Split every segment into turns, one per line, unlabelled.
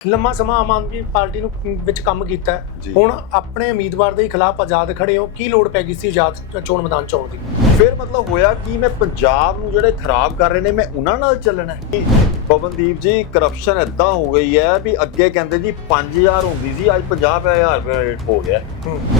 ਲੰਮਾ ਸਮਾਂ ਆਮ ਆਦਮੀ ਪਾਰਟੀ ਨੂੰ ਵਿੱਚ ਕੰਮ ਕੀਤਾ ਹੈ। ਹੁਣ ਆਪਣੇ ਉਮੀਦਵਾਰ ਦੇ ਖਿਲਾਫ ਆਜ਼ਾਦ ਖੜੇ ਹੋ ਕੀ ਲੋੜ ਪੈ ਗਈ ਸੀ ਆਜ਼ਾਦ ਚੋਣ ਮੈਦਾਨ ਚ ਆਉਣ ਦੀ?
ਫਿਰ ਮਤਲਬ ਹੋਇਆ ਕਿ ਮੈਂ ਪੰਜਾਬ ਨੂੰ ਜਿਹੜੇ ਖਰਾਬ ਕਰ ਰਹੇ ਨੇ ਮੈਂ ਉਹਨਾਂ ਨਾਲ ਚੱਲਣਾ ਹੈ। ਪਵਨਦੀਪ ਜੀ ਕਰਪਸ਼ਨ ਇਦਾਂ ਹੋ ਗਈ ਹੈ ਵੀ ਅੱਗੇ ਕਹਿੰਦੇ ਜੀ 5000 ਹੁੰਦੀ ਸੀ ਅੱਜ 50000 ਰੁਪਏ ਰੇਟ ਹੋ ਗਿਆ।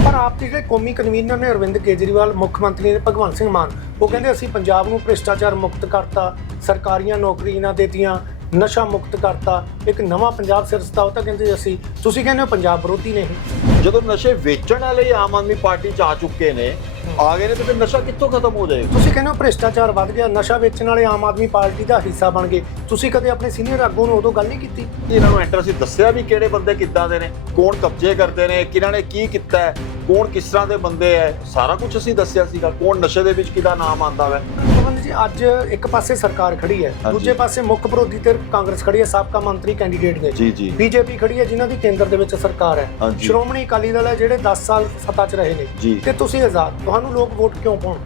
ਪਰ ਆਪ ਦੇ ਜਿਹੜੇ ਕੌਮੀ ਕਨਵੀਨਰ ਨੇ ਅਰਵਿੰਦ ਕੇਜਰੀਵਾਲ ਮੁੱਖ ਮੰਤਰੀ ਨੇ ਭਗਵੰਤ ਸਿੰਘ ਮਾਨ ਉਹ ਕਹਿੰਦੇ ਅਸੀਂ ਪੰਜਾਬ ਨੂੰ ਭ੍ਰਿਸ਼ਟਾਚਾਰ ਮੁਕਤ ਕਰਤਾ ਸਰਕਾਰੀਆਂ ਨੌਕਰੀਆਂ ਦੇਤੀਆਂ ਨਸ਼ਾ ਮੁਕਤ ਕਰਤਾ, ਇੱਕ ਨਵਾਂ ਪੰਜਾਬ ਸਿਰਜਤਾ ਉਹ ਤਾਂ ਕਹਿੰਦੇ ਅਸੀਂ, ਤੁਸੀਂ ਕਹਿੰਦੇ ਹੋ ਪੰਜਾਬ ਵਿਰੋਧੀ ਨੇ ਇਹ।
ਜਦੋਂ ਨਸ਼ੇ ਵੇਚਣ ਵਾਲੇ ਆਮ ਆਦਮੀ ਪਾਰਟੀ ਚ ਆ ਚੁੱਕੇ ਨੇ ਆ ਗਏ ਨੇ ਤੇ ਫਿਰ ਨਸ਼ਾ ਕਿੱਥੋਂ ਖਤਮ ਹੋ ਜਾਏਗਾ?
ਤੁਸੀਂ ਕਹਿੰਦੇ ਹੋ ਭ੍ਰਿਸ਼ਟਾਚਾਰ ਵੱਧ ਗਿਆ ਨਸ਼ਾ ਵੇਚਣ ਵਾਲੇ ਆਮ ਆਦਮੀ ਪਾਰਟੀ ਦਾ ਹਿੱਸਾ ਬਣ ਗਏ। ਤੁਸੀਂ ਕਦੇ ਆਪਣੇ ਸੀਨੀਅਰ ਆਗੂ ਨੂੰ ਉਦੋਂ ਗੱਲ ਨਹੀਂ ਕੀਤੀ?
ਇਹਨਾਂ ਨੂੰ ਐਂਟਰ ਅਸੀਂ ਦੱਸਿਆ ਵੀ ਕਿਹੜੇ ਬੰਦੇ ਕਿੱਦਾਂ ਦੇ ਨੇ ਕੌਣ ਕਬਜ਼ੇ ਕਰਦੇ ਨੇ ਕਿਹਨਾਂ ਨੇ ਕੀ ਕੀਤਾ ਹੈ ਕੌਣ ਕਿਸ ਤਰ੍ਹਾਂ ਦੇ ਬੰਦੇ ਹੈ ਸਾਰਾ ਕੁਝ ਅਸੀਂ ਦੱਸਿਆ ਸੀਗਾ। ਕੌਣ ਨਸ਼ੇ ਦੇ ਵਿੱਚ ਕਿਹਦਾ ਨਾਮ ਆਂਦਾ ਵੈ।
ਜੀ ਅੱਜ ਇੱਕ ਪਾਸੇ ਸਰਕਾਰ ਖੜੀ ਹੈ। ਦੂਜੇ ਪਾਸੇ ਮੁੱਖ ਵਿਰੋਧੀ ਤੇ ਕਾਂਗਰਸ ਖੜੀ ਹੈ ਸਾਬਕਾ ਮੰਤਰੀ ਕੈਂਡੀਡੇਟ ਨੇ
ਜੀ ਜੀ।
ਬੀਜੇਪੀ ਖੜੀ ਹੈ ਜਿਨ੍ਹਾਂ ਦੀ ਕੇਂਦਰ ਦੇ ਵਿੱਚ ਸਰਕਾਰ ਹੈ। ਸ਼੍ਰੋਮਣੀ ਅਕਾਲੀ ਦਲ ਹੈ ਜਿਹੜੇ 10 ਸਾਲ ਸੱਤਾ 'ਚ ਰਹੇ ਨੇ। ਤੇ ਤੁਸੀਂ ਆਜ਼ਾਦ ਤੁਹਾਨੂੰ ਲੋਕ ਵੋਟ ਕਿਉਂ ਪਾਉਣ?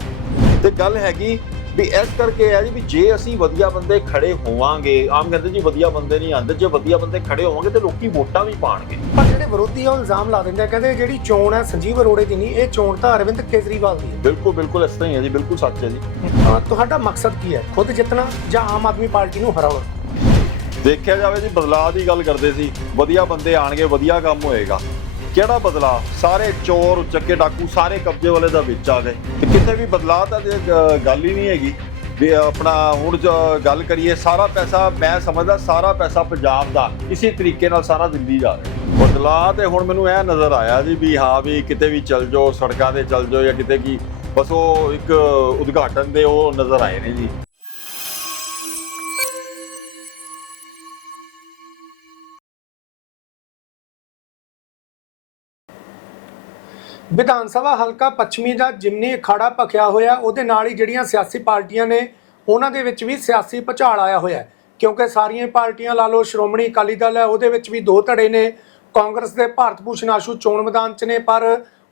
ਤੇ ਗੱਲ ਹੈਗੀ ਵੀ ਇਸ ਕਰਕੇ ਹੈ ਜੀ ਵੀ ਜੇ ਅਸੀਂ ਵਧੀਆ ਬੰਦੇ ਖੜੇ ਹੋਵਾਂਗੇ ਆਮ ਕਹਿੰਦੇ ਜੀ ਵਧੀਆ ਬੰਦੇ ਨਹੀਂ ਆਉਂਦੇ ਜੇ ਵਧੀਆ ਬੰਦੇ ਖੜੇ ਹੋਵਾਂਗੇ ਤੇ ਲੋਕੀ ਵੋਟਾਂ ਵੀ ਪਾਣਗੇ
ਪਰ ਜਿਹੜੇ ਵਿਰੋਧੀ ਆ ਉਹ ਇਲਜ਼ਾਮ ਲਾ ਦਿੰਦੇ ਆ ਕਹਿੰਦੇ ਜਿਹੜੀ ਚੋਣ ਹੈ ਸੰਜੀਵ ਅਰੋੜੇ ਦੀ ਨਹੀਂ ਇਹ ਚੋਣ ਤਾਂ ਅਰਵਿੰਦ ਕੇਜਰੀਵਾਲ ਦੀ ਹੈ।
ਬਿਲਕੁਲ ਬਿਲਕੁਲ ਇਸ ਤਰ੍ਹਾਂ ਹੀ ਹੈ ਜੀ ਬਿਲਕੁਲ ਸੱਚ ਹੈ ਜੀ।
ਤੁਹਾਡਾ ਮਕਸਦ ਕੀ ਹੈ? ਖੁਦ ਜਿੱਤਣਾ ਜਾਂ ਆਮ ਆਦਮੀ ਪਾਰਟੀ ਨੂੰ ਹਰਾਉਣਾ?
ਦੇਖਿਆ ਜਾਵੇ ਜੀ ਬਦਲਾਅ ਦੀ ਗੱਲ ਕਰਦੇ ਸੀ ਵਧੀਆ ਬੰਦੇ ਆਣਗੇ ਵਧੀਆ ਕੰਮ ਹੋਏਗਾ। ਕਿਹੜਾ ਬਦਲਾਅ ਸਾਰੇ ਚੋਰ, ਚੱਕੇ ਡਾਕੂ, ਸਾਰੇ ਕਬਜ਼ੇ ਵਾਲੇ ਦਾ ਵਿੱਚ ਆ ਗਏ। ਤੇ ਕਿਤੇ ਵੀ ਬਦਲਾਅ ਤਾਂ ਗੱਲ ਹੀ ਨਹੀਂ ਹੈਗੀ। ਵੀ ਆਪਣਾ ਹੁਣ ਜ- ਗੱਲ ਕਰੀਏ, ਸਾਰਾ ਪੈਸਾ ਮੈਂ ਸਮਝਦਾ, ਸਾਰਾ ਪੈਸਾ ਪੰਜਾਬ ਦਾ ਇਸੇ ਤਰੀਕੇ ਨਾਲ ਸਾਰਾ ਦਿੱਲੀ ਜਾ ਰਿਹਾ। ਬਦਲਾਅ ਤੇ ਹੁਣ ਮੈਨੂੰ ਇਹ ਨਜ਼ਰ ਆਇਆ ਜੀ ਵੀ ਹਾਂ, ਵੀ ਕਿਤੇ ਵੀ ਚੱਲ ਜਾਓ, ਸੜਕਾਂ ਤੇ ਚੱਲ ਜਾਓ ਜਾਂ ਕਿਤੇ ਕੀ ਬਸ ਉਹ ਇੱਕ ਉਦਘਾਟਨ ਦੇ ਉਹ ਨਜ਼ਰ ਆਏ ਨੇ ਜੀ।
ਵਿਧਾਨ ਸਭਾ ਹਲਕਾ ਪੱਛਮੀ ਦਾ ਜਿਮਨੀ ਅਖਾੜਾ ਭਖਿਆ ਹੋਇਆ, ਉਹਦੇ ਨਾਲ ਹੀ ਜਿਹੜੀਆਂ ਸਿਆਸੀ ਪਾਰਟੀਆਂ ਨੇ, ਉਹਨਾਂ ਦੇ ਵਿੱਚ ਵੀ ਸਿਆਸੀ ਭੁਚਾਲ ਆਇਆ ਹੋਇਆ ਕਿਉਂਕਿ ਸਾਰੀਆਂ ਪਾਰਟੀਆਂ, ਲਾ ਲਓ ਸ਼੍ਰੋਮਣੀ ਅਕਾਲੀ ਦਲ ਹੈ, ਉਹਦੇ ਵਿੱਚ ਵੀ ਦੋ ਧੜੇ ਨੇ। ਕਾਂਗਰਸ ਦੇ ਭਾਰਤ ਭੂਸ਼ਣ ਆਸ਼ੂ ਚੋਣ ਮੈਦਾਨ 'ਚ ਨੇ, ਪਰ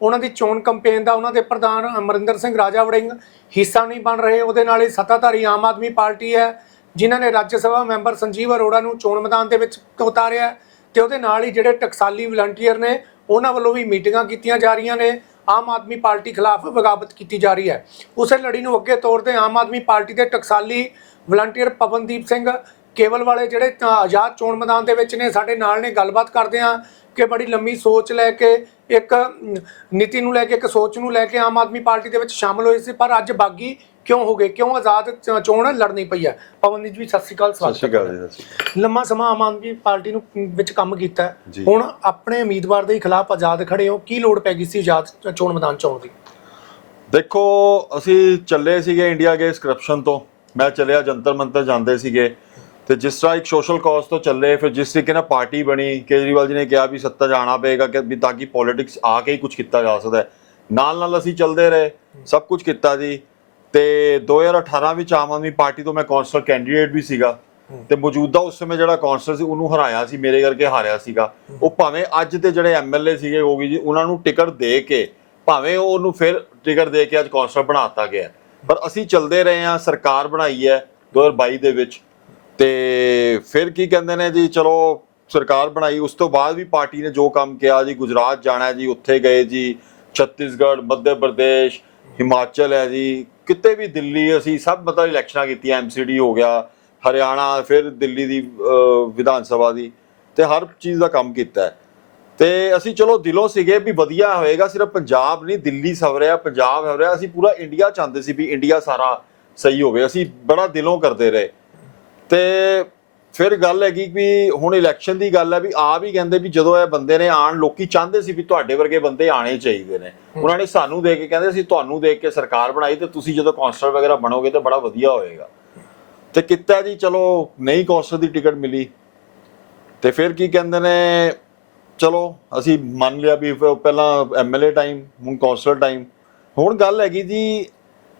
ਉਹਨਾਂ ਦੀ ਚੋਣ ਕੰਪੇਨ ਦਾ ਉਹਨਾਂ ਦੇ ਪ੍ਰਧਾਨ ਅਮਰਿੰਦਰ ਸਿੰਘ ਰਾਜਾ ਵੜਿੰਗ ਹਿੱਸਾ ਨਹੀਂ ਬਣ ਰਹੇ। ਉਹਦੇ ਨਾਲ ਹੀ ਸੱਤਾਧਾਰੀ ਆਮ ਆਦਮੀ ਪਾਰਟੀ ਹੈ, ਜਿਨ੍ਹਾਂ ਨੇ ਰਾਜ ਸਭਾ ਮੈਂਬਰ ਸੰਜੀਵ ਅਰੋੜਾ ਨੂੰ ਚੋਣ ਮੈਦਾਨ ਦੇ ਵਿੱਚ ਉਤਾਰਿਆ ਹੈ। ਤੇ ਉਹਦੇ ਨਾਲ ਹੀ ਜਿਹੜੇ ਟਕਸਾਲੀ ਵਲੰਟੀਅਰ ਨੇ ਉਹਨਾਂ ਵੱਲੋਂ ਵੀ ਮੀਟਿੰਗਾਂ ਕੀਤੀਆਂ ਜਾ ਰਹੀਆਂ ਨੇ। ਆਮ ਆਦਮੀ ਪਾਰਟੀ ਖਿਲਾਫ ਬਗਾਵਤ ਕੀਤੀ ਜਾ ਰਹੀ ਹੈ। ਉਸੇ ਲੜੀ ਨੂੰ ਅੱਗੇ ਤੋਰਦੇ ਆਮ ਆਦਮੀ ਪਾਰਟੀ ਦੇ ਟਕਸਾਲੀ ਵਲੰਟੀਅਰ ਪਵਨਦੀਪ ਸਿੰਘ ਕੇਵਲ ਵਾਲੇ ਜਿਹੜੇ ਆਜ਼ਾਦ ਚੋਣ ਮੈਦਾਨ ਦੇ ਵਿੱਚ ਨੇ, ਸਾਡੇ ਨਾਲ ਨੇ। ਗੱਲਬਾਤ ਕਰਦੇ ਆ ਕਿ ਬੜੀ ਲੰਮੀ ਸੋਚ ਲੈ ਕੇ, ਇੱਕ ਨੀਤੀ ਨੂੰ ਲੈ ਕੇ, ਇੱਕ ਸੋਚ ਨੂੰ ਲੈ ਕੇ ਆਮ ਆਦਮੀ ਪਾਰਟੀ ਦੇ ਵਿੱਚ ਸ਼ਾਮਲ ਹੋਏ ਸੀ। ਪਰ ਅੱਜ ਬਾਗੀ ਕਿਉਂ ਹੋ ਗਏ? ਕਿਉਂ ਆਜ਼ਾਦ ਚ- ਚੋਣ ਲੜਨੀ ਪਈ ਹੈ? ਪਵਨਦੀਪ ਜੀ ਸਤਿ ਸ਼੍ਰੀ ਅਕਾਲ
ਸਤਿ ਸ਼੍ਰੀ ਅਕਾਲ ਜੀ ਸਤਿ ਸ਼੍ਰੀ ਅਕਾਲ।
ਲੰਮਾ ਸਮਾਂ ਆਮ ਆਦਮੀ ਪਾਰਟੀ ਨੂੰ ਵਿੱਚ ਕੰਮ ਕੀਤਾ ਹੈ।
ਜੀ।
ਹੁਣ ਆਪਣੇ ਉਮੀਦਵਾਰ ਦੇ ਖਿਲਾਫ ਆਜ਼ਾਦ ਖੜੇ ਹੋ ਕੀ ਲੋੜ ਪੈ ਗਈ ਸੀ ਆਜ਼ਾਦ ਚੋਣ ਮੈਦਾਨ ਚ ਆਉਣ ਦੀ?
ਦੇਖੋ ਅਸੀਂ ਚੱਲੇ ਸੀਗੇ ਇੰਡੀਆ ਗੇਸ ਕਰਪਸ਼ਨ ਤੋਂ। ਮੈਂ ਚੱਲਿਆ ਜੰਤਰ ਮੰਤਰ ਜਾਂਦੇ ਸੀਗੇ। ਤੇ ਜਿਸ ਤਰ੍ਹਾਂ ਇੱਕ ਸੋਸ਼ਲ ਕਾਜ਼ ਤੋਂ ਚੱਲੇ ਫਿਰ ਜਿਸ ਤਰੀਕੇ ਨਾਲ ਪਾਰਟੀ ਬਣੀ ਕੇਜਰੀਵਾਲ ਜੀ ਨੇ ਕਿਹਾ ਵੀ ਸੱਤਾ ਜਾਣਾ ਪਏਗਾ ਕਿ ਵੀ ਤਾਂ ਕਿ ਪੋਲਿਟਿਕਸ ਆ ਕੇ ਹੀ ਕੁਝ ਕੀਤਾ ਜਾ ਸਕਦਾ ਹੈ। ਨਾਲ ਨਾਲ ਅਸੀਂ ਚੱਲਦੇ ਰਹੇ ਸਭ ਕੁਝ ਕੀਤਾ ਜੀ। ਤੇ 2018 ਵਿੱਚ ਆਮ ਆਦਮੀ ਪਾਰਟੀ ਤੋਂ ਮੈਂ ਕੌਂਸਲਰ ਕੈਂਡੀਡੇਟ ਵੀ ਸੀਗਾ ਤੇ ਮੌਜੂਦਾ ਉਸ ਸਮੇਂ ਜਿਹੜਾ ਕੌਂਸਲਰ ਸੀ ਉਹਨੂੰ ਹਰਾਇਆ ਸੀ, ਮੇਰੇ ਕਰਕੇ ਹਾਰਿਆ ਸੀਗਾ। ਉਹ ਭਾਵੇਂ ਅੱਜ ਦੇ ਜਿਹੜੇ ਐਮਐਲਏ ਸੀਗੇ ਹੋਗੀ ਜੀ, ਉਹਨਾਂ ਨੂੰ ਟਿਕਟ ਦੇ ਕੇ, ਭਾਵੇਂ ਉਹ ਉਹਨੂੰ ਫਿਰ ਟਿਕਟ ਦੇ ਕੇ ਅੱਜ ਕੌਂਸਲਰ ਬਣਾਤਾ ਗਿਆ। ਪਰ ਅਸੀਂ ਚੱਲਦੇ ਰਹੇ ਹਾਂ, ਸਰਕਾਰ ਬਣਾਈ ਹੈ 2022 ਦੇ ਵਿੱਚ। ਤੇ ਫਿਰ ਕੀ ਕਹਿੰਦੇ ਨੇ ਜੀ, ਚਲੋ ਸਰਕਾਰ ਬਣਾਈ, ਉਸ ਤੋਂ ਬਾਅਦ ਵੀ ਪਾਰਟੀ ਨੇ ਜੋ ਕੰਮ ਕਿਹਾ ਜੀ, ਗੁਜਰਾਤ ਜਾਣਾ ਜੀ, ਉੱਥੇ ਗਏ ਜੀ, ਛੱਤੀਸਗੜ੍ਹ, ਮੱਧ ਪ੍ਰਦੇਸ਼, ਹਿਮਾਚਲ ਹੈ ਜੀ ਕਿਤੇ ਵੀ ਦਿੱਲੀ ਅਸੀਂ ਸਭ ਮਤਲਬ ਇਲੈਕਸ਼ਨਾਂ ਕੀਤੀਆਂ ਐਮਸੀਡੀ ਹੋ ਗਿਆ, ਹਰਿਆਣਾ, ਫਿਰ ਦਿੱਲੀ ਦੀ ਵਿਧਾਨ ਸਭਾ ਦੀ, ਤੇ ਹਰ ਚੀਜ਼ ਦਾ ਕੰਮ ਕੀਤਾ। ਹੈ ਤੇ ਅਸੀਂ ਚਲੋ ਦਿਲੋਂ ਸੀਗੇ ਵੀ ਵਧੀਆ ਹੋਏਗਾ, ਸਿਰਫ ਪੰਜਾਬ ਨਹੀਂ, ਦਿੱਲੀ ਸਵ ਰਿਹਾ, ਪੰਜਾਬ ਹੋ ਰਿਹਾ, ਅਸੀਂ ਪੂਰਾ ਇੰਡੀਆ ਚਾਹੁੰਦੇ ਸੀ ਵੀ ਇੰਡੀਆ ਸਾਰਾ ਸਹੀ ਹੋਵੇ, ਅਸੀਂ ਬੜਾ ਦਿਲੋਂ ਕਰਦੇ ਰਹੇ। ਤੇ ਫਿਰ ਗੱਲ ਹੈਗੀ ਵੀ ਹੁਣ ਇਲੈਕਸ਼ਨ ਦੀ ਗੱਲ ਹੈ ਵੀ ਆ ਵੀ ਕਹਿੰਦੇ ਵੀ ਜਦੋਂ ਇਹ ਬੰਦੇ ਨੇ ਆਣ ਲੋਕੀ ਚਾਹੁੰਦੇ ਸੀ ਵੀ ਤੁਹਾਡੇ ਵਰਗੇ ਬੰਦੇ ਆਣੇ ਚਾਹੀਦੇ ਨੇ। ਉਹਨਾਂ ਨੇ ਸਾਨੂੰ ਦੇ ਕੇ ਕਹਿੰਦੇ ਸੀ, ਤੁਹਾਨੂੰ ਦੇਖ ਕੇ ਸਰਕਾਰ ਬਣਾਈ ਤੇ ਤੁਸੀਂ ਜਦੋਂ ਕੌਂਸਲਰ ਵਗੈਰਾ ਬਣੋਗੇ ਤਾਂ ਬੜਾ ਵਧੀਆ ਹੋਏਗਾ। ਤੇ ਕਿੱਤਾ ਜੀ, ਚਲੋ ਨਹੀਂ ਕੌਂਸਲਰ ਦੀ ਟਿਕਟ ਮਿਲੀ। ਤੇ ਫਿਰ ਕੀ ਕਹਿੰਦੇ ਨੇ, ਚਲੋ ਅਸੀਂ ਮੰਨ ਲਿਆ ਵੀ ਫਿਰ ਪਹਿਲਾਂ ਐਮਐਲਏ ਟਾਈਮ ਹੁਣ ਕੌਂਸਲਰ ਟਾਈਮ ਹੁਣ ਗੱਲ ਹੈਗੀ ਜੀ,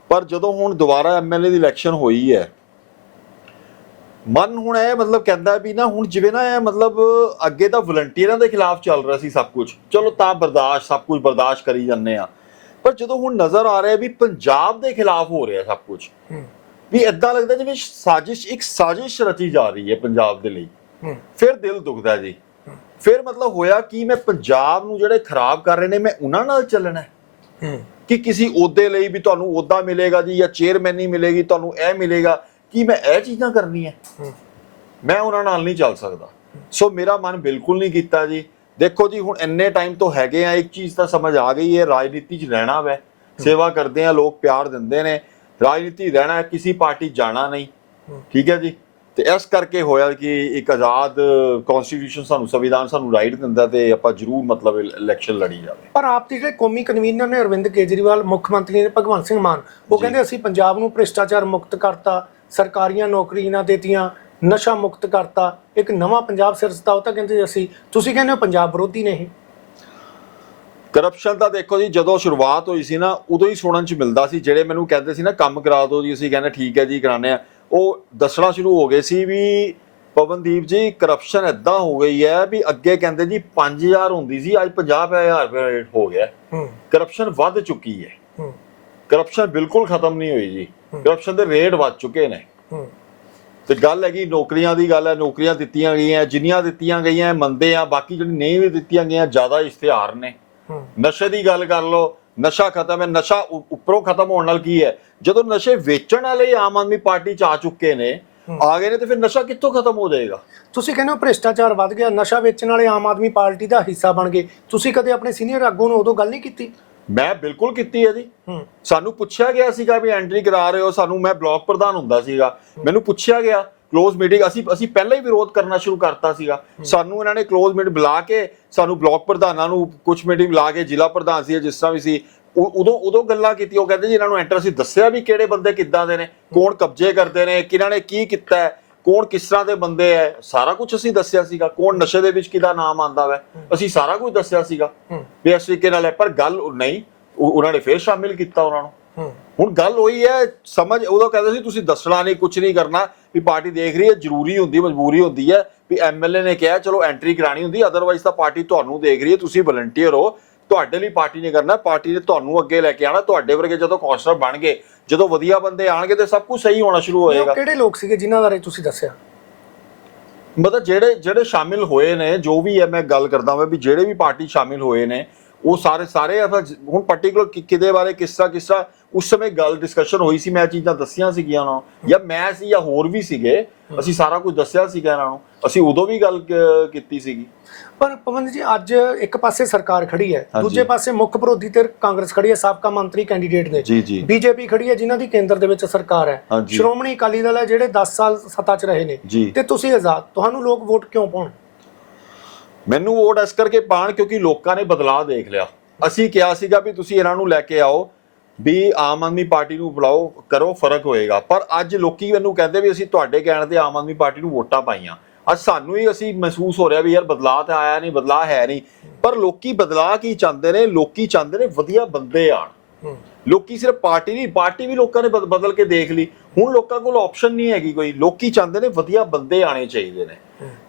ਪਰ ਜਦੋਂ ਹੁਣ ਦੁਬਾਰਾ ਐਮਐਲਏ ਦੀ ਇਲੈਕਸ਼ਨ ਹੋਈ ਹੈ ਮਨ ਹੁਣ ਇਹ ਮਤਲਬ ਕਹਿੰਦਾ ਵੀ ਨਾ ਹੁਣ ਜਿਵੇਂ ਨਾ ਇਹ ਮਤਲਬ ਅੱਗੇ ਤਾਂ ਵਲੰਟੀਅਰਾਂ ਦੇ ਖਿਲਾਫ ਚੱਲ ਰਿਹਾ ਸੀ ਸਭ ਕੁਝ ਚਲੋ ਤਾਂ ਬਰਦਾਸ਼ਤ ਸਭ ਕੁਝ ਬਰਦਾਸ਼ਤ ਕਰੀ ਜਾਂਦੇ ਆ ਪਰ ਜਦੋਂ ਹੁਣ ਨਜ਼ਰ ਆ ਰਿਹਾ ਵੀ ਪੰਜਾਬ ਦੇ ਖਿਲਾਫ ਹੋ ਰਿਹਾ ਸਭ ਕੁਝ ਵੀ ਇਦਾਂ ਲੱਗਦਾ ਜਿਵੇਂ ਸਾਜ਼ਿਸ਼ ਇੱਕ ਸਾਜ਼ਿਸ਼ ਰਚੀ ਜਾ ਰਹੀ ਹੈ ਪੰਜਾਬ ਦੇ ਲਈ। ਫਿਰ ਦਿਲ ਦੁਖਦਾ ਜੀ। ਫਿਰ ਮਤਲਬ ਹੋਇਆ ਕਿ ਮੈਂ ਪੰਜਾਬ ਨੂੰ ਜਿਹੜੇ ਖਰਾਬ ਕਰ ਰਹੇ ਨੇ ਮੈਂ ਉਹਨਾਂ ਨਾਲ ਚੱਲਣਾ ਕਿ ਕਿਸੇ ਅਹੁਦੇ ਲਈ ਵੀ ਤੁਹਾਨੂੰ ਅਹੁਦਾ ਮਿਲੇਗਾ ਜੀ ਜਾਂ ਚੇਅਰਮੈਨੀ ਮਿਲੇਗੀ ਤੁਹਾਨੂੰ ਇਹ ਮਿਲੇਗਾ। ਕੀ ਮੈਂ ਇਹ ਚੀਜ਼ਾਂ ਕਰਨੀਆਂ।
ਹੂੰ।
ਮੈਂ ਉਹਨਾਂ ਨਾਲ ਨਹੀਂ ਚੱਲ ਸਕਦਾ। ਸੋ ਮੇਰਾ ਮਨ ਬਿਲਕੁਲ ਨਹੀਂ ਕੀਤਾ ਜੀ। ਦੇਖੋ ਜੀ ਹੁਣ ਇੰਨੇ ਟਾਈਮ ਤੋਂ ਹੈਗੇ ਆ ਇੱਕ ਚੀਜ਼ ਤਾਂ ਸਮਝ ਆ ਗਈ ਹੈ ਰਾਜਨੀਤੀ 'ਚ ਰਹਿਣਾ ਵੈ। ਸੇਵਾ ਕਰਦੇ ਆ ਲੋਕ ਪਿਆਰ ਦਿੰਦੇ ਨੇ। ਰਾਜਨੀਤੀ ਰਹਿਣਾ ਹੈ ਕਿਸੇ ਪਾਰਟੀ ਜਾਣਾ ਨਹੀਂ। ਠੀਕ ਹੈ ਜੀ? ਤੇ ਇਸ ਕਰਕੇ ਹੋਇਆ ਕਿ ਇੱਕ ਆਜ਼ਾਦ ਕਨਸਟੀਟਿਊਸ਼ਨ ਸਾਨੂੰ ਸੰਵਿਧਾਨ ਸਾਨੂੰ ਰਾਈਟ ਦਿੰਦਾ ਤੇ ਆਪਾਂ ਜ਼ਰੂਰ ਮਤਲਬ ਇਲੈਕਸ਼ਨ ਲੜੀ ਜਾਵੇ।
ਪਰ ਆਪ ਦੇ ਜਿਹੜੇ ਕੌਮੀ ਕਨਵੀਨਰ ਨੇ ਅਰਵਿੰਦ ਕੇਜਰੀਵਾਲ ਮੁੱਖ ਮੰਤਰੀ ਨੇ ਭਗਵੰਤ ਸਿੰਘ ਮਾਨ ਉਹ। ਕਹਿੰਦੇ ਅਸੀਂ ਪੰਜਾਬ ਨੂੰ ਭ੍ਰਿਸ਼ਟਾਚਾਰ ਮੁਕਤ ਕਰਤਾ ਸਰਕਾਰੀਆਂ ਨੌਕਰੀਆਂ ਦਿੱਤੀਆਂ ਨਸ਼ਾ ਮੁਕਤ ਕਰਤਾ ਇੱਕ ਨਵਾਂ ਪੰਜਾਬ ਸਿਰਜਤਾ ਉਹ ਤਾਂ ਕਹਿੰਦੇ ਅਸੀਂ। ਤੁਸੀਂ ਕਹਿੰਦੇ ਹੋ ਪੰਜਾਬ ਵਿਰੋਧੀ ਨੇ ਇਹ?
ਕਰਪਸ਼ਨ ਤਾਂ ਦੇਖੋ ਜੀ ਜਦੋਂ ਸ਼ੁਰੂਆਤ ਹੋਈ ਸੀ ਨਾ ਉਦੋਂ ਹੀ ਸੁਣਨ ਚ ਮਿਲਦਾ ਸੀ। ਜਿਹੜੇ ਮੈਨੂੰ ਕਹਿੰਦੇ ਸੀ ਨਾ ਕੰਮ ਕਰਾ ਦਿਓ ਜੀ ਅਸੀਂ ਕਹਿੰਦੇ ਠੀਕ ਹੈ ਜੀ ਕਰਾਣੇ ਆ ਉਹ ਦੱਸਣਾ ਸ਼ੁਰੂ ਹੋ ਗਏ ਸੀ ਵੀ ਪਵਨਦੀਪ ਜੀ ਕਰਪਸ਼ਨ ਐਦਾਂ ਹੋ ਗਈ ਹੈ ਵੀ ਅੱਗੇ ਕਹਿੰਦੇ ਜੀ 5000 ਹੁੰਦੀ ਸੀ ਅੱਜ 50000 ਰੁਪਏ ਰੇਟ ਹੋ ਗਿਆ।
ਹੂੰ।
ਕਰਪਸ਼ਨ ਵੱਧ ਚੁੱਕੀ ਹੈ।
ਹੂੰ।
ਕਰਪਸ਼ਨ ਬਿਲਕੁਲ ਖਤਮ ਨਹੀਂ ਹੋਈ ਜੀ। ਕਰਪਸ਼ਨ ਦੇ ਰੇਟ ਵੱਧ ਚੁੱਕੇ ਨੇ। ਤੇ ਗੱਲ ਹੈਗੀ ਨੌਕਰੀਆਂ ਦੀ ਗੱਲ ਹੈ ਨੌਕਰੀਆਂ ਦਿੱਤੀਆਂ ਗਈਆਂ ਜਿੰਨੀਆਂ ਦਿੱਤੀਆਂ ਗਈਆਂ ਮੰਨਦੇ ਆ ਬਾਕੀ ਜਿਹੜੀ ਨਹੀਂ ਵੀ ਦਿੱਤੀਆਂ ਗਈਆਂ ਜ਼ਿਆਦਾ ਇਸ਼ਤਿਹਾਰ ਨੇ। ਨਸ਼ੇ ਦੀ ਗੱਲ ਕਰ ਲਓ ਨਸ਼ਾ ਖਤਮ ਹੈ ਨਸ਼ਾ ਉੱਪਰੋਂ ਖਤਮ ਹੋਣ ਨਾਲ ਕੀ ਹੈ? ਜਦੋਂ ਨਸ਼ੇ ਵੇਚਣ ਵਾਲੇ ਆਮ ਆਦਮੀ ਪਾਰਟੀ ਚ ਆ ਚੁੱਕੇ ਨੇ। ਆ ਗਏ ਨੇ ਤੇ ਫਿਰ ਨਸ਼ਾ ਕਿੱਥੋਂ ਖਤਮ ਹੋ ਜਾਏਗਾ?
ਤੁਸੀਂ ਕਹਿੰਦੇ ਹੋ ਭ੍ਰਿਸ਼ਟਾਚਾਰ ਵੱਧ ਗਿਆ ਨਸ਼ਾ ਵੇਚਣ ਵਾਲੇ ਆਮ ਆਦਮੀ ਪਾਰਟੀ ਦਾ ਹਿੱਸਾ ਬਣ ਗਏ। ਤੁਸੀਂ ਕਦੇ ਆਪਣੇ ਸੀਨੀਅਰ ਆਗੂ ਨੂੰ ਉਦੋਂ ਗੱਲ ਨਹੀਂ ਕੀਤੀ?
ਮੈਂ ਬਿਲਕੁਲ ਕੀਤੀ ਹੈ ਜੀ। ਸਾਨੂੰ ਪੁੱਛਿਆ ਗਿਆ ਸੀਗਾ ਵੀ ਐਂਟਰੀ ਕਰਾ ਰਹੇ ਹੋ ਸਾਨੂੰ ਮੈਂ ਬਲਾਕ ਪ੍ਰਧਾਨ ਹੁੰਦਾ ਸੀਗਾ। ਮੈਨੂੰ ਪੁੱਛਿਆ ਗਿਆ ਕਲੋਜ਼ ਮੀਟਿੰਗ ਅਸੀਂ ਅਸੀਂ ਪਹਿਲਾਂ ਹੀ ਵਿਰੋਧ ਕਰਨਾ ਸ਼ੁਰੂ ਕਰਤਾ ਸੀਗਾ। ਸਾਨੂੰ ਇਹਨਾਂ ਨੇ ਕਲੋਜ਼ ਮੀਟਿੰਗ ਬੁਲਾ ਕੇ ਸਾਨੂੰ ਬਲਾਕ ਪ੍ਰਧਾਨਾਂ ਨੂੰ ਕੁਝ ਮੀਟਿੰਗ ਬੁਲਾ ਕੇ ਜ਼ਿਲ੍ਹਾ ਪ੍ਰਧਾਨ ਸੀ ਜਿਸ ਤਰ੍ਹਾਂ ਵੀ ਸੀ ਉਦੋਂ ਉਦੋਂ ਗੱਲਾਂ ਕੀਤੀ ਉਹ ਕਹਿੰਦੇ ਜੀ ਇਹਨਾਂ ਨੂੰ ਐਂਟਰ ਅਸੀਂ ਦੱਸਿਆ ਵੀ ਕਿਹੜੇ ਬੰਦੇ ਕਿੱਦਾਂ ਦੇ ਨੇ ਕੌਣ ਕਬਜ਼ੇ ਕਰਦੇ ਨੇ ਕਿਹਨਾਂ ਨੇ ਕੀ ਕੀਤਾ ਹੈ। ਕੌਣ ਕਿਸ ਤਰ੍ਹਾਂ ਦੇ ਬੰਦੇ ਹੈ ਸਾਰਾ ਕੁਝ ਅਸੀਂ ਦੱਸਿਆ ਸੀਗਾ। ਕੌਣ ਨਸ਼ੇ ਦੇ ਵਿੱਚ ਕਿਹਦਾ ਨਾਮ ਆਂਦਾ ਵੈ? ਅਸੀਂ ਸਾਰਾ ਕੁਝ ਦੱਸਿਆ ਸੀਗਾ। ਵੀ ਇਸ ਤਰੀਕੇ ਨਾਲ ਹੈ ਪਰ ਗੱਲ ਨਹੀਂ ਉਹ- ਉਹਨਾਂ ਨੇ ਫੇਰ ਸ਼ਾਮਿਲ ਕੀਤਾ ਉਹਨਾਂ ਨੂੰ। ਹੁਣ ਗੱਲ ਹੋਈ ਹੈ ਸਮਝ ਉਦੋਂ ਕਹਿੰਦੇ ਸੀ ਤੁਸੀਂ ਦੱਸਣਾ ਨਹੀਂ ਕੁਝ ਨਹੀਂ ਕਰਨਾ ਵੀ ਪਾਰਟੀ ਦੇਖ ਰਹੀ ਹੈ ਜ਼ਰੂਰੀ ਹੁੰਦੀ ਮਜਬੂਰੀ ਹੁੰਦੀ ਹੈ ਵੀ ਐਮਐਲਏ ਨੇ ਕਿਹਾ ਚਲੋ ਐਂਟਰੀ ਕਰਾਣੀ ਹੁੰਦੀ ਅਦਰਵਾਈਜ਼ ਤਾਂ ਪਾਰਟੀ ਤੁਹਾਨੂੰ ਦੇਖ ਰਹੀ ਹੈ ਤੁਸੀਂ ਵਲੰਟੀਅਰ ਹੋ ਤੁਹਾਡੇ ਲਈ ਪਾਰਟੀ ਨੇ ਕਰਨਾ ਪਾਰਟੀ ਨੇ ਤੁਹਾਨੂੰ ਅੱਗੇ ਲੈ ਕੇ ਆਣਾ ਤੁਹਾਡੇ ਵਰਗੇ ਜਦੋਂ ਕੌਂਸਲਰ ਬਣ ਗਏ ਜਦੋਂ ਵਧੀਆ ਬੰਦੇ ਆਣਗੇ ਤੇ ਸਭ ਕੁਝ ਸਹੀ ਹੋਣਾ ਸ਼ੁਰੂ ਹੋਏਗਾ।
ਕਿਹੜੇ ਲੋਕ ਸੀਗੇ ਜਿਨ੍ਹਾਂ ਬਾਰੇ ਤੁਸੀਂ ਦੱਸਿਆ?
ਮਤਲਬ ਜਿਹੜੇ ਜਿਹੜੇ ਸ਼ਾਮਿਲ ਹੋਏ ਨੇ ਜੋ ਵੀ ਹੈ ਮੈਂ ਗੱਲ ਕਰਦਾ ਹਾਂ ਵੀ ਜਿਹੜੇ ਵੀ ਪਾਰਟੀ ਸ਼ਾਮਿਲ ਹੋਏ ਨੇ ਉਹ ਸਾਰੇ ਸਾਰੇ ਹੁਣ ਪਾਰਟਿਕੂਲਰ ਕਿਹਦੇ ਬਾਰੇ ਕਿਸ ਕਿਸ ਉਸ ਸਮੇਂ ਗੱਲ ਡਿਸਕਸ਼ਨ ਹੋਈ ਸੀ ਮੈਂ ਚੀਜ਼ਾਂ ਦੱਸੀਆਂ ਸੀਗੀਆਂ ਨੂੰ ਜਾਂ ਮੈਂ ਸੀ ਜਾਂ ਹੋਰ ਵੀ ਸੀਗੇ ਅਸੀਂ ਸਾਰਾ ਕੁਝ ਦੱਸਿਆ ਸੀਗਾ ਇਹਨਾਂ ਨੂੰ। ਅਸੀਂ ਉਦੋਂ ਵੀ ਗੱਲ ਕ- ਕੀਤੀ ਸੀਗੀ।
ਪਰ ਪਵਨ ਜੀ ਅੱਜ ਇੱਕ ਪਾਸੇ ਸਰਕਾਰ ਖੜੀ ਹੈ
ਹਾਂਜੀ।
ਦੂਜੇ ਪਾਸੇ ਮੁੱਖ ਵਿਰੋਧੀ ਧਿਰ ਕਾਂਗਰਸ ਖੜੀ ਹੈ ਸਾਬਕਾ ਮੰਤਰੀ ਕੈਂਡੀਡੇਟ ਨੇ।
ਜੀ ਜੀ।
ਬੀਜੇਪੀ ਖੜੀ ਹੈ ਜਿਨ੍ਹਾਂ ਦੀ ਕੇਂਦਰ ਦੇ ਵਿੱਚ ਸਰਕਾਰ ਹੈ।
ਹਾਂਜੀ।
ਸ਼੍ਰੋਮਣੀ ਅਕਾਲੀ ਦਲ ਹੈ ਜਿਹੜੇ 10 ਸਾਲ ਸੱਤਾ 'ਚ ਰਹੇ ਨੇ।
ਜੀ।
ਤੇ ਤੁਸੀਂ ਆਜ਼ਾਦ ਤੁਹਾਨੂੰ ਲੋਕ ਵੋਟ ਕਿਉਂ ਪਾਉਣ?
ਮੈਨੂੰ ਵੋਟ ਇਸ ਕਰਕੇ ਪਾਣ ਕਿਉਂਕਿ ਲੋਕਾਂ ਨੇ ਬਦਲਾਅ ਦੇਖ ਲਿਆ। ਅਸੀਂ ਕਿਹਾ ਸੀਗਾ ਵੀ ਤੁਸੀਂ ਇਹਨਾਂ ਨੂੰ ਲੈ ਕੇ ਆਓ ਵੀ ਆਮ ਆਦਮੀ ਪਾਰਟੀ ਨੂੰ ਬੁਲਾਓ ਕਰੋ ਫ਼ਰਕ ਹੋਏਗਾ। ਪਰ ਅੱਜ ਲੋਕੀ ਮੈਨੂੰ ਕਹਿੰਦੇ ਵੀ ਅਸੀਂ ਤੁਹਾਡੇ ਕਹਿਣ ਤੇ ਆਮ ਆਦਮੀ ਪਾਰਟੀ ਨੂੰ ਵੋਟਾਂ ਪਾਈਆਂ। ਅੱਜ ਸਾਨੂੰ ਹੀ ਅਸੀਂ ਮਹਿਸੂਸ ਹੋ ਰਿਹਾ ਵੀ ਯਾਰ ਬਦਲਾਅ ਤਾਂ ਆਇਆ ਨਹੀਂ ਬਦਲਾਅ ਹੈ ਨਹੀਂ। ਪਰ ਲੋਕੀ ਬਦਲਾਅ ਕੀ ਚਾਹੁੰਦੇ ਨੇ? ਲੋਕੀ ਚਾਹੁੰਦੇ ਨੇ ਵਧੀਆ ਬੰਦੇ ਆਣ ਲੋਕੀ ਸਿਰਫ ਪਾਰਟੀ ਨਹੀਂ ਪਾਰਟੀ ਵੀ ਲੋਕਾਂ ਨੇ ਬਦ- ਬਦਲ ਕੇ ਦੇਖ ਲਈ। ਹੁਣ ਲੋਕਾਂ ਕੋਲ ਆਪਸ਼ਨ ਨਹੀਂ ਹੈਗੀ ਕੋਈ। ਲੋਕੀ ਚਾਹੁੰਦੇ ਨੇ ਵਧੀਆ ਬੰਦੇ ਆਣੇ ਚਾਹੀਦੇ ਨੇ।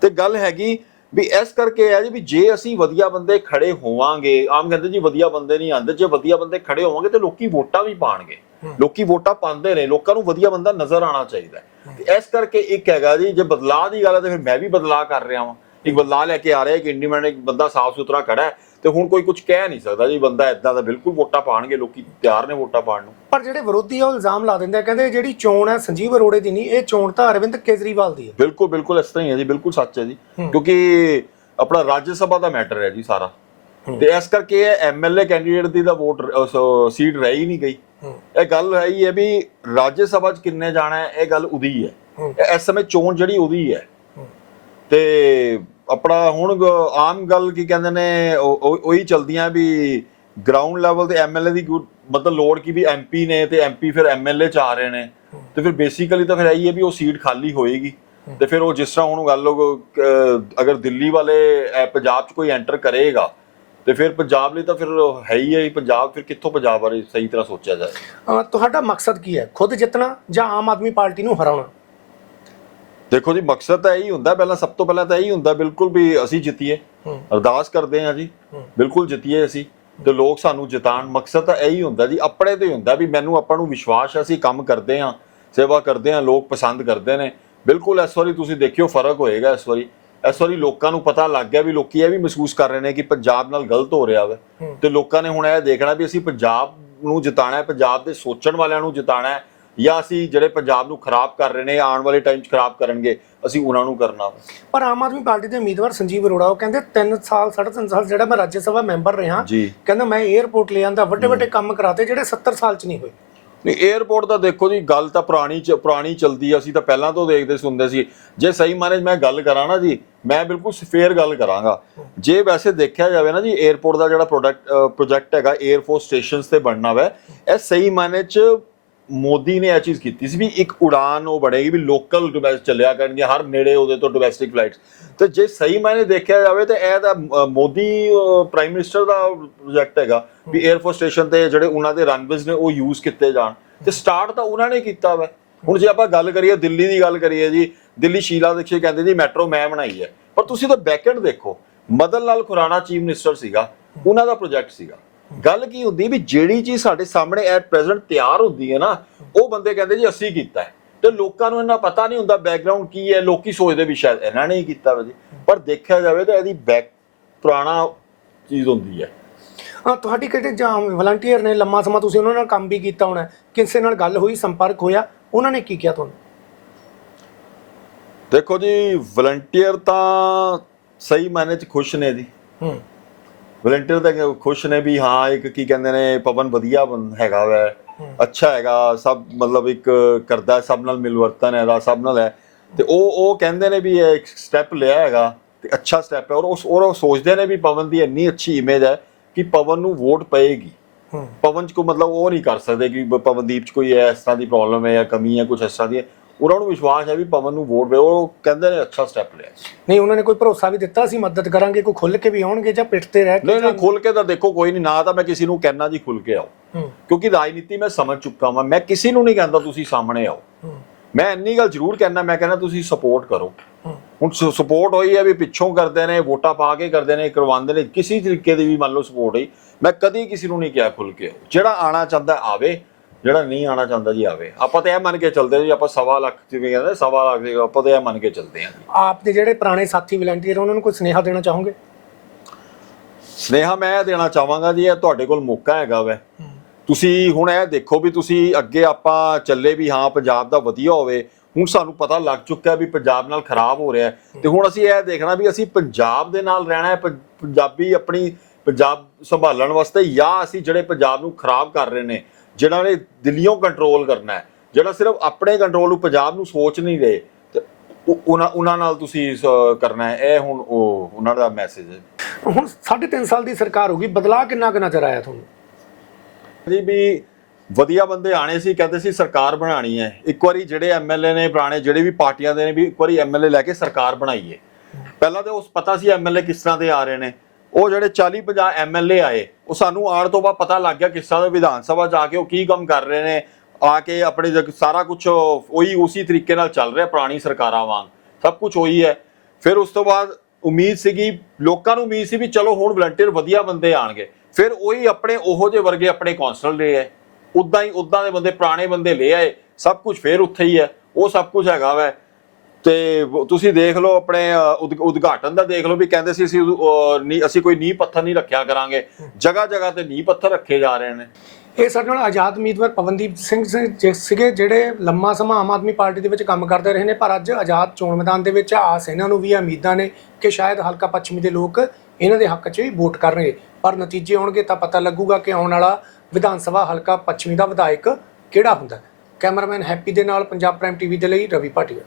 ਤੇ ਗੱਲ ਹੈਗੀ ਵੀ ਇਸ ਕਰਕੇ ਹੈ ਜੀ ਵੀ ਜੇ ਅਸੀਂ ਵਧੀਆ ਬੰਦੇ ਖੜੇ ਹੋਵਾਂਗੇ ਆਮ ਕਹਿੰਦੇ ਜੀ ਵਧੀਆ ਬੰਦੇ ਨਹੀਂ ਆਉਂਦੇ। ਜੇ ਵਧੀਆ ਬੰਦੇ ਖੜੇ ਹੋਵਾਂਗੇ ਤੇ ਲੋਕੀ ਵੋਟਾਂ ਵੀ ਪਾਣਗੇ। ਲੋਕੀ ਵੋਟਾਂ ਪਾਉਂਦੇ ਨੇ। ਲੋਕਾਂ ਨੂੰ ਵਧੀਆ ਬੰਦਾ ਨਜ਼ਰ ਆਣਾ ਚਾਹੀਦਾ ਹੈ। ਤੇ ਇਸ ਕਰਕੇ ਇੱਕ ਹੈਗਾ ਜੀ ਜੇ ਬਦਲਾਅ ਦੀ ਗੱਲ ਹੈ ਤੇ ਫਿਰ ਮੈਂ ਵੀ ਬਦਲਾਅ ਕਰ ਰਿਹਾ ਹਾਂ ਇੱਕ ਬਦਲਾਅ ਲੈ ਕੇ ਆ ਰਿਹਾ ਕਿ ਇੰਡੀਪੈਂਡੈਂਟ ਬੰਦਾ ਸਾਫ਼ ਸੁਥਰਾ ਖੜਾ ਹੈ ਤੇ ਹੁਣ ਕੋਈ ਕੁਝ ਕਹਿ ਨਹੀਂ ਸਕਦਾ ਜੀ ਬੰਦਾ ਇਦਾਂ ਦਾ ਬਿਲਕੁਲ ਵੋਟਾਂ ਪਾਣਗੇ ਲੋਕੀ ਤਿਆਰ ਨੇ ਵੋਟਾਂ ਪਾਣ ਨੂੰ।
ਪਰ ਜਿਹੜੇ ਵਿਰੋਧੀ ਆ ਉਹ ਇਲਜ਼ਾਮ ਲਾ ਦਿੰਦੇ ਆ ਕਹਿੰਦੇ ਜਿਹੜੀ ਚੋਣ ਹੈ ਸੰਜੀਵ ਅਰੋੜੇ ਦੀ ਨਹੀਂ ਇਹ ਚੋਣ ਤਾਂ ਅਰਵਿੰਦ ਕੇਜਰੀਵਾਲ ਦੀ ਹੈ।
ਬਿਲਕੁਲ ਬਿਲਕੁਲ ਇਸ ਤਰ੍ਹਾਂ ਹੀ ਹੈ ਜੀ ਬਿਲਕੁਲ ਸੱਚ ਹੈ ਜੀ। ਕਿਉਂਕਿ ਆਪਣਾ ਰਾਜ ਸਭਾ ਦਾ ਮੈਟਰ ਹੈ ਜੀ ਸਾਰਾ। ਤੇ ਇਸ ਕਰਕੇ ਐਮਐਲਏ ਕੈਂਡੀਡੇਟ ਦੀ ਤਾਂ ਵੋਟ ਸੀਟ ਰਹਿ ਹੀ ਨਹੀਂ ਗਈ। ਇਹ ਗੱਲ ਹੈ ਹੀ ਹੈ ਵੀ ਰਾਜ ਸਭਾ ਚ ਕਿੰਨੇ ਜਾਣਾ ਹੈ ਇਹ ਗੱਲ ਉਹਦੀ ਹੈ। ਇਸ ਸਮੇਂ ਚੋਣ ਜਿਹੜੀ ਉਹਦੀ ਹੈ। ਤੇ ਆਪਣਾ ਹੁਣ ਆਮ ਗੱਲ ਕੀ ਕਹਿੰਦੇ ਨੇ ਉਹ- ਚਲਦੀਆਂ ਵੀ ਗਰਾਊਂਡ ਲੈਵਲ ਤੇ ਐਮਐਲਏ ਦੀ ਮਤਲਬ ਲੋੜ ਕੀ ਵੀ ਐਮਪੀ ਨੇ ਤੇ ਐਮਪੀ ਫਿਰ ਐਮਐਲਏ ਚ ਆ ਰਹੇ ਨੇ। ਤੇ ਫਿਰ ਬੇਸਿਕਲੀ ਤਾਂ ਫਿਰ ਇਹੀ ਹੈ ਵੀ ਉਹ ਸੀਟ ਖਾਲੀ ਹੋਏਗੀ। ਤੇ ਫਿਰ ਉਹ ਜਿਸ ਤਰ੍ਹਾਂ ਹੁਣ ਗੱਲ ਅਗਰ ਦਿੱਲੀ ਵਾਲੇ ਪੰਜਾਬ ਚ ਕੋਈ ਐਂਟਰ ਕਰੇਗਾ ਤੇ ਫਿਰ ਪੰਜਾਬ ਲਈ ਤਾਂ ਫਿਰ ਹੈ ਹੀ ਹੈ ਪੰਜਾਬ ਫਿਰ ਕਿੱਥੋਂ ਪੰਜਾਬ ਬਾਰੇ ਸਹੀ ਤਰ੍ਹਾਂ ਸੋਚਿਆ ਜਾਏ?
ਤੁਹਾਡਾ ਮਕਸਦ ਕੀ ਹੈ? ਖੁਦ ਜਿੱਤਣਾ ਜਾਂ ਆਮ ਆਦਮੀ ਪਾਰਟੀ ਨੂੰ ਹਰਾਉਣਾ?
ਦੇਖੋ ਜੀ ਮਕਸਦ ਤਾਂ ਇਹੀ ਹੁੰਦਾ ਪਹਿਲਾਂ ਸਭ ਤੋਂ ਪਹਿਲਾਂ ਤਾਂ ਇਹੀ ਹੁੰਦਾ ਬਿਲਕੁਲ ਵੀ ਅਸੀਂ ਜਿੱਤੀਏ। ਅਰਦਾਸ ਕਰਦੇ ਹਾਂ ਜੀ। ਬਿਲਕੁਲ ਜਿੱਤੀਏ ਅਸੀਂ ਤੇ ਲੋਕ ਸਾਨੂੰ ਜਿਤਾਣ ਮਕਸਦ ਤਾਂ ਇਹੀ ਹੁੰਦਾ ਜੀ ਆਪਣੇ ਤੇ ਹੁੰਦਾ ਵੀ ਮੈਨੂੰ ਆਪਾਂ ਨੂੰ ਵਿਸ਼ਵਾਸ ਹੈ ਅਸੀਂ ਕੰਮ ਕਰਦੇ ਹਾਂ ਸੇਵਾ ਕਰਦੇ ਹਾਂ ਲੋਕ ਪਸੰਦ ਕਰਦੇ ਨੇ। ਬਿਲਕੁਲ ਇਸ ਵਾਰੀ ਤੁਸੀਂ ਦੇਖਿਓ ਫ਼ਰਕ ਹੋਏਗਾ ਇਸ ਵਾਰੀ। ਇਸ ਵਾਰੀ ਲੋਕਾਂ ਨੂੰ ਪਤਾ ਲੱਗ ਗਿਆ ਵੀ ਲੋਕੀ ਇਹ ਵੀ ਮਹਿਸੂਸ ਕਰ ਰਹੇ ਨੇ ਕਿ ਪੰਜਾਬ ਨਾਲ ਗਲਤ ਹੋ ਰਿਹਾ ਵਾ। ਤੇ ਲੋਕਾਂ ਨੇ ਹੁਣ ਇਹ ਦੇਖਣਾ ਵੀ ਅਸੀਂ ਪੰਜਾਬ ਨੂੰ ਜਿਤਾਣਾ ਹੈ ਪੰਜਾਬ ਦੇ ਸੋਚਣ ਵਾਲਿਆਂ ਨੂੰ ਜਿਤਾਣਾ ਹੈ ਜਾਂ ਅਸੀਂ ਜਿਹੜੇ ਪੰਜਾਬ ਨੂੰ ਖਰਾਬ ਕਰ ਰਹੇ ਨੇ ਆਉਣ ਵਾਲੇ ਟਾਈਮ 'ਚ ਖਰਾਬ ਕਰਨਗੇ ਅਸੀਂ ਉਹਨਾਂ ਨੂੰ ਕਰਨਾ
ਪਰ ਆਮ ਆਦਮੀ ਪਾਰਟੀ ਦੇ ਉਮੀਦਵਾਰ ਸੰਜੀਵ ਅਰੋੜਾ ਉਹ ਕਹਿੰਦੇ 3 ਸਾਲ 3.5 ਸਾਲ ਜਿਹੜਾ ਮੈਂ ਰਾਜ ਸਭਾ ਮੈਂਬਰ ਰਿਹਾ ਕਹਿੰਦਾ ਮੈਂ 에ਅਰਪੋਰਟ ਲੈ ਆਂਦਾ ਵੱਡੇ ਵੱਡੇ ਕੰਮ ਕਰਾਤੇ ਜਿਹੜੇ 70 ਸਾਲ ਚ ਨਹੀਂ ਹੋਏ।
ਨਹੀਂ 에어ਪੋਰਟ ਦਾ ਦੇਖੋ ਜੀ, ਗੱਲ ਤਾਂ ਪੁਰਾਣੀ ਚ, ਪੁਰਾਣੀ ਚਲਦੀ ਆ, ਅਸੀਂ ਤਾਂ ਪਹਿਲਾਂ ਤੋਂ ਦੇਖਦੇ ਸੁਣਦੇ ਸੀ। ਜੇ ਸਹੀ ਮਾਨੇ ਮੈਂ ਗੱਲ ਕਰਾਂ ਨਾ ਜੀ, ਮੈਂ ਬਿਲਕੁਲ ਸਫੇਅਰ ਗੱਲ ਕਰਾਂਗਾ। ਜੇ ਵੈਸੇ ਦੇਖਿਆ ਜਾਵੇ ਨਾ ਜੀ 에어ਪੋਰਟ ਦਾ ਜਿਹੜਾ ਪ੍ਰੋਡਕਟ ਪ੍ਰੋਜੈਕਟ ਹੈਗਾ 에어ਫੋਰਸ ਸਟੇਸ਼ਨਸ ਤੇ ਬਣਨਾ ਵਾ, ਇਹ ਸਹੀ ਮਾਨੇ ਚ ਮੋਦੀ ਨੇ ਇਹ ਚੀਜ਼ ਕੀਤੀ ਸੀ ਵੀ ਇੱਕ ਉਡਾਨ ਉਹ ਬਣੇਗੀ ਵੀ ਲੋਕਲ ਡੋਮੈਸਟਿਕ ਚੱਲਿਆ ਕਰਨਗੇ ਹਰ ਨੇੜੇ ਉਹਦੇ ਤੋਂ ਡੋਮੈਸਟਿਕ ਫਲਾਈਟਸ। ਤੇ ਜੇ ਸਹੀ ਮਾਨੇ ਦੇਖਿਆ ਜਾਵੇ ਤੇ ਇਹ ਤਾਂ ਮੋਦੀ ਪ੍ਰਾਈਮ ਮਿਨਿਸਟਰ ਦਾ ਪ੍ਰੋਜੈਕਟ ਹੈਗਾ ਵੀ 에ਅਰਫੋਰਸ ਸਟੇਸ਼ਨ ਤੇ ਜਿਹੜੇ ਉਹਨਾਂ ਦੇ ਰਨਵੇਜ਼ ਨੇ ਉਹ ਯੂਜ਼ ਕੀਤੇ ਜਾਣ। ਤੇ ਸਟਾਰਟ ਤਾਂ ਉਹਨਾਂ ਨੇ ਕੀਤਾ ਵਾ। ਹੁਣ ਜੇ ਆਪਾਂ ਗੱਲ ਕਰੀਏ ਦਿੱਲੀ ਦੀ ਗੱਲ ਕਰੀਏ ਜੀ ਦਿੱਲੀ ਸ਼ੀਲਾ ਦੀਕਸ਼ਿਤ ਕਹਿੰਦੇ ਜੀ ਮੈਟਰੋ ਮੈਂ ਬਣਾਈ ਹੈ। ਪਰ ਤੁਸੀਂ ਤਾਂ ਬੈਕਐਂਡ ਦੇਖੋ ਮਦਨ ਲਾਲ ਖੁਰਾਣਾ ਚੀਫ ਮਿਨਿਸਟਰ ਸੀਗਾ ਉਹਨਾਂ ਦਾ ਪ੍ਰੋਜੈਕਟ ਸੀਗਾ। ਗੱਲ ਕੀ ਹੁੰਦੀ ਵੀ ਜਿਹੜੀ ਚੀਜ਼ ਸਾਡੇ ਸਾਹਮਣੇ ਐਟ ਪ੍ਰੈਜ਼ੈਂਟ ਤਿਆਰ ਹੁੰਦੀ ਹੈ ਨਾ ਉਹ ਬੰਦੇ ਕਹਿੰਦੇ ਜੀ ਅਸੀਂ ਕੀਤਾ ਹੈ। ਤੇ ਲੋਕਾਂ ਨੂੰ ਇਹਨਾਂ ਪਤਾ ਨਹੀਂ ਹੁੰਦਾ ਬੈਕਗ੍ਰਾਉਂਡ ਕੀ ਹੈ ਲੋਕੀ ਸੋਚਦੇ ਵੀ ਸ਼ਾਇਦ ਇਹਨਾਂ ਨੇ ਹੀ ਕੀਤਾ ਵਾ ਜੀ। ਪਰ ਦੇਖਿਆ ਜਾਵੇ ਤਾਂ ਇਹਦੀ ਬੈਕ ਪੁਰਾਣਾ ਚੀਜ਼ ਹੁੰਦੀ ਹੈ।
ਹਾਂ ਤੁਹਾਡੀ ਕਿਹੜੇ ਜਾਂ ਵਲੰਟੀਅਰ ਨੇ ਲੰਮਾ ਸਮਾਂ ਤੁਸੀਂ ਉਹਨਾਂ ਨਾਲ ਕੰਮ ਵੀ ਕੀਤਾ ਹੋਣਾ ਕਿਸੇ ਨਾਲ ਗੱਲ ਹੋਈ ਸੰਪਰਕ ਹੋਇਆ ਉਹਨਾਂ ਨੇ ਕੀ ਕਿਹਾ ਤੁਹਾਨੂੰ?
ਦੇਖੋ ਜੀ ਵਲੰਟੀਅਰ ਤਾਂ ਸਹੀ ਮਾਇਨੇ ਚ ਖੁਸ਼ ਨੇ ਜੀ।
ਹੂੰ।
ਵਲੰਟੀਅਰ ਤਾਂ ਖੁਸ਼ ਨੇ ਵੀ ਹਾਂ ਇੱਕ ਕੀ ਕਹਿੰਦੇ ਨੇ ਪਵਨ ਵਧੀਆ ਹੈਗਾ ਵੈ। ਅੱਛਾ ਹੈਗਾ ਸਭ ਮਤਲਬ ਇੱਕ ਕਰਦਾ ਸਭ ਨਾਲ ਮਿਲਵਰਤਨ ਹੈਗਾ ਸਭ ਨਾਲ ਹੈ। ਤੇ ਉਹ ਉਹ ਕਹਿੰਦੇ ਨੇ ਵੀ ਇਹ ਇੱਕ ਸਟੈਪ ਲਿਆ ਹੈਗਾ ਤੇ ਅੱਛਾ ਸਟੈਪ ਹੈ। ਔਰ ਉਸ ਔਰ ਉਹ ਸੋਚਦੇ ਨੇ ਵੀ ਪਵਨ ਦੀ ਇੰਨੀ ਅੱਛੀ ਇਮੇਜ ਹੈ ਕਿ ਪਵਨ ਨੂੰ ਵੋਟ ਪਏਗੀ। ਪਵਨ ਚ ਕੋ ਮਤਲਬ ਉਹ ਨਹੀਂ ਕਰ ਸਕਦੇ ਕਿ ਪਵਨਦੀਪ ਚ ਕੋਈ ਇਸ ਤਰ੍ਹਾਂ ਦੀ ਪ੍ਰੋਬਲਮ ਹੈ ਜਾਂ ਕਮੀ ਹੈ ਕੁਝ ਇਸ ਤਰ੍ਹਾਂ ਦੀ ਉਹਨਾਂ ਨੂੰ ਵਿਸ਼ਵਾਸ ਹੈ ਵੀ ਪਵਨ ਨੂੰ ਵੋਟ ਪਏ ਉਹ ਕਹਿੰਦੇ ਨੇ ਅੱਛਾ ਸਟੈਪ ਲਿਆ
ਨਹੀਂ ਉਹਨਾਂ ਨੇ ਕੋਈ ਭਰੋਸਾ ਵੀ ਦਿੱਤਾ ਸੀ ਮਦਦ ਕਰਾਂਗੇ ਕੋਈ ਖੁੱਲ ਕੇ ਵੀ ਆਉਣਗੇ ਜਾਂ ਪਿੱਠ ਤੇ ਰਹਿ ਕੇ
ਨਹੀਂ ਨਹੀਂ ਖੁੱਲ ਕੇ ਤਾਂ ਦੇਖੋ ਕੋਈ ਨਹੀਂ ਨਾ ਤਾਂ ਮੈਂ ਕਿਸੇ ਨੂੰ ਕਹਿਣਾ ਜੀ ਖੁੱਲ ਕੇ ਆਓ। ਕਿਉਂਕਿ ਰਾਜਨੀਤੀ ਮੈਂ ਸਮਝ ਚੁੱਕਾ ਹਾਂ ਮੈਂ ਕਿਸੇ ਨੂੰ ਨਹੀਂ ਕਹਿੰਦਾ ਤੁਸੀਂ ਸਾਹਮਣੇ ਆਓ। ਮੈਂ ਇੰਨੀ ਗੱਲ ਜ਼ਰੂਰ ਕਹਿਣਾ ਮੈਂ ਕਹਿੰਦਾ ਤੁਸੀਂ ਸਪੋਰਟ ਕਰੋ। ਹੁਣ ਸਪੋਰਟ ਹੋਈ ਹੈ ਵੀ ਪਿੱਛੋਂ ਕਰਦੇ ਨੇ ਵੋਟਾਂ ਪਾ ਕੇ ਕਰਦੇ ਨੇ ਕਰਵਾਉਂਦੇ ਨੇ ਕਿਸੇ ਤਰੀਕੇ ਦੀ ਵੀ ਮੰਨ ਲਓ ਸਪੋਰਟ ਹੋਈ ਮੈਂ ਕਦੀ ਕਿਸੇ ਨੂੰ ਨਹੀਂ ਕਿਹਾ ਖੁੱਲ ਕੇ ਜਿਹੜਾ ਆਣਾ ਚਾਹੁੰਦਾ ਆਵੇ ਜਿਹੜਾ ਨਹੀਂ ਆਣਾ ਚਾਹੁੰਦਾ ਜੀ ਆਵੇ। ਆਪਾਂ ਤਾਂ ਇਹ ਮੰਨ ਕੇ ਚੱਲਦੇ ਜੀ ਆਪਾਂ ਸਵਾ ਲੱਖ ਜਿਵੇਂ ਕਹਿੰਦੇ ਸਵਾ ਲੱਖ ਦੇ ਆਪਾਂ ਤਾਂ ਇਹ ਮੰਨ ਕੇ ਚੱਲਦੇ ਹਾਂ
ਆਪ ਦੇ ਜਿਹੜੇ ਪੁਰਾਣੇ ਸਾਥੀ ਵਲੰਟੀਅਰ ਉਹਨਾਂ ਨੂੰ ਕੋਈ ਸੁਨੇਹਾ ਦੇਣਾ ਚਾਹੋਗੇ?
ਸਨੇਹਾ ਮੈਂ ਇਹ ਦੇਣਾ ਚਾਹਾਂਗਾ ਜੀ ਇਹ ਤੁਹਾਡੇ ਕੋਲ ਮੌਕਾ ਹੈਗਾ ਵੈ। ਤੁਸੀਂ ਹੁਣ ਇਹ ਦੇਖੋ ਵੀ ਤੁਸੀਂ ਅੱਗੇ ਆਪਾਂ ਚੱਲੇ ਵੀ ਹਾਂ ਪੰਜਾਬ ਦਾ ਵਧੀਆ ਹੋਵੇ ਹੁਣ ਸਾਨੂੰ ਪਤਾ ਲੱਗ ਚੁੱਕਾ ਵੀ ਪੰਜਾਬ ਨਾਲ ਖਰਾਬ ਹੋ ਰਿਹਾ ਹੈ। ਤੇ ਹੁਣ ਅਸੀਂ ਇਹ ਦੇਖਣਾ ਵੀ ਅਸੀਂ ਪੰਜਾਬ ਦੇ ਨਾਲ ਰਹਿਣਾ ਹੈ ਪੰਜਾਬੀ ਆਪਣੀ ਪੰਜਾਬ ਸੰਭਾਲਣ ਵਾਸਤੇ ਜਾਂ ਅਸੀਂ ਜਿਹੜੇ ਪੰਜਾਬ ਨੂੰ ਖਰਾਬ ਕਰ ਰਹੇ ਨੇ ਜਿਹੜਾ ਨੇ ਦਿੱਲੀੋਂ ਕੰਟਰੋਲ ਕਰਨਾ ਹੈ ਜਿਹੜਾ ਸਿਰਫ ਆਪਣੇ ਕੰਟਰੋਲ ਨੂੰ ਪੰਜਾਬ ਨੂੰ ਸੋਚ ਨਹੀਂ ਰਹੇ ਉਹਨਾਂ ਉਹਨਾਂ ਨਾਲ ਤੁਸੀਂ ਕਰਨਾ ਹੈ ਇਹ ਹੁਣ ਉਹ ਉਹਨਾਂ ਦਾ ਮੈਸੇਜ ਹੈ।
ਹੁਣ 3.5 ਸਾਲ ਦੀ ਸਰਕਾਰ ਹੋ ਗਈ ਬਦਲਾਅ ਕਿੰਨਾ ਕੁ ਨਜ਼ਰ ਆਇਆ ਤੁਹਾਨੂੰ?
ਜੀ ਵੀ ਵਧੀਆ ਬੰਦੇ ਆਣੇ ਸੀ ਕਹਿੰਦੇ ਸੀ ਸਰਕਾਰ ਬਣਾਣੀ ਹੈ। ਇੱਕ ਵਾਰੀ ਜਿਹੜੇ ਐਮਐਲਏ ਨੇ ਪੁਰਾਣੇ ਜਿਹੜੇ ਵੀ ਪਾਰਟੀਆਂ ਦੇ ਨੇ ਵੀ ਇੱਕ ਵਾਰੀ ਐਮਐਲਏ ਲੈ ਕੇ ਸਰਕਾਰ ਬਣਾਈਏ। ਪਹਿਲਾਂ ਤਾਂ ਉਸ ਪਤਾ ਸੀ ਐਮਐਲਏ ਕਿਸ ਤਰ੍ਹਾਂ ਦੇ ਆ ਰਹੇ ਨੇ। ਉਹ ਜਿਹੜੇ 40 50 ਐਮਐਲਏ ਆਏ, ਉਹ ਸਾਨੂੰ ਆਉਣ ਤੋਂ ਬਾਅਦ ਪਤਾ ਲੱਗ ਗਿਆ ਕਿਸ ਤਰ੍ਹਾਂ ਵਿਧਾਨ ਸਭਾ ਜਾ ਕੇ ਉਹ ਕੀ ਕੰਮ ਕਰ ਰਹੇ ਨੇ, ਆ ਕੇ ਆਪਣੇ ਸਾਰਾ ਕੁਝ ਉਹੀ ਉਸੇ ਤਰੀਕੇ ਨਾਲ ਚੱਲ ਰਿਹਾ ਪੁਰਾਣੀ ਸਰਕਾਰਾਂ ਵਾਂਗ। ਸਭ ਕੁਝ ਉਹੀ ਹੈ। ਫਿਰ ਉਸ ਤੋਂ ਬਾਅਦ ਉਮੀਦ ਸੀਗੀ, ਲੋਕਾਂ ਨੂੰ ਉਮੀਦ ਸੀ ਵੀ ਚਲੋ ਹੁਣ ਵਲੰਟੀਅਰ ਵਧੀਆ ਬੰਦੇ ਆਣਗੇ ਫਿਰ ਉਹੀ ਆਪਣੇ ਉਹੋ ਜਿਹੇ ਵਰਗੇ ਆਪਣੇ ਕੌਂਸਲਰ ਲੈ ਹੈ। ਉਦਾਂ ਹੀ ਉਦਾਂ ਦੇ ਬੰਦੇ, ਪੁਰਾਣੇ ਬੰਦੇ ਲੈ ਆਏ। ਸਭ ਕੁਝ ਫਿਰ ਉੱਥੇ ਹੀ ਹੈ। ਉਹ ਸਭ ਕੁਝ ਹੈਗਾ ਵੈ। ਤੇ ਤੁਸੀਂ ਦੇਖ ਲਓ ਆਪਣੇ ਅ, ਉਦਘਾਟਨ ਦਾ ਦੇਖ ਲਓ ਵੀ ਕਹਿੰਦੇ ਸੀ ਅਸੀਂ ਅਸੀਂ ਕੋਈ ਨੀਂਹ ਪੱਥਰ ਨਹੀਂ ਰੱਖਿਆ ਕਰਾਂਗੇ। ਜਗ੍ਹਾ ਜਗ੍ਹਾ ਤੇ ਨੀਂਹ ਪੱਥਰ ਰੱਖੇ ਜਾ ਰਹੇ ਨੇ।
ਇਹ ਸਾਡੇ ਨਾਲ ਆਜ਼ਾਦ ਉਮੀਦਵਾਰ ਪਵਨਦੀਪ ਸਿੰਘ ਸੀ- ਸੀਗੇ ਜਿਹੜੇ ਲੰਮਾ ਸਮਾਂ ਆਮ ਆਦਮੀ ਪਾਰਟੀ ਦੇ ਵਿੱਚ ਕੰਮ ਕਰਦੇ ਰਹੇ ਨੇ ਪਰ ਅੱਜ ਆਜ਼ਾਦ ਚੋਣ ਮੈਦਾਨ ਦੇ ਵਿੱਚ ਆਸ ਇਹਨਾਂ ਨੂੰ ਵੀ ਉਮੀਦਾਂ ਨੇ ਕਿ ਸ਼ਾਇਦ ਹਲਕਾ ਪੱਛਮੀ ਦੇ ਲੋਕ ਇਹਨਾਂ ਦੇ ਹੱਕ 'ਚ ਹੀ ਵੋਟ ਕਰਨਗੇ। ਪਰ ਨਤੀਜੇ ਆਉਣਗੇ ਤਾਂ ਪਤਾ ਲੱਗੂਗਾ ਕਿ ਆਉਣ ਵਾਲਾ ਵਿਧਾਨ ਸਭਾ ਹਲਕਾ ਪੱਛਮੀ ਦਾ ਵਿਧਾਇਕ ਕਿਹੜਾ ਹੁੰਦਾ। ਕੈਮਰਾਮੈਨ ਹੈਪੀ ਦੇ ਨਾਲ ਪੰਜਾਬ ਪ੍ਰਾਈਮ ਟੀਵੀ ਦੇ ਲਈ ਰਵੀ ਭਾਟੀਆ।